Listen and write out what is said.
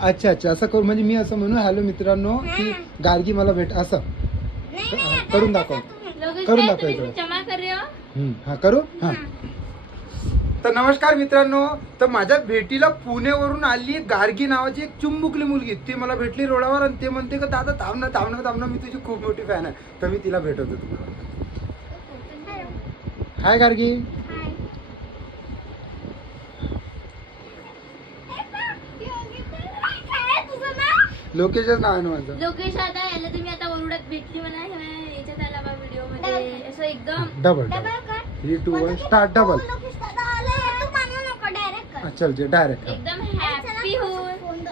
अच्छा अच्छा, असं करू म्हणजे मी असं म्हणू हॅलो मित्रांनो की गार्गी मला भेट असं करून दाखव, करून दाखव इकडे. हा करू. हा तर नमस्कार मित्रांनो, तर माझ्या भेटीला पुणेवरून आली गार्गी नावाची एक चुंबुकली मुलगी. ती मला भेटली रोडावर आणि ते म्हणते का दादा थांब ना थांब ना थांब ना, मी तुझी खूप मोठी फॅन आहे. तर मी तिला भेटवतो तुम्हाला. हाय गार्गी. लोकेशच नाव आहे ना माझं. लोकेश. आता याला तुम्ही आता ओरडत भेटली म्हणा याच्यात आला बा व्हिडिओ मध्ये असं एकदम डबल 3 2 1 स्टार्ट. डबल चल जे डायरेक्ट एकदम हॅपी होऊन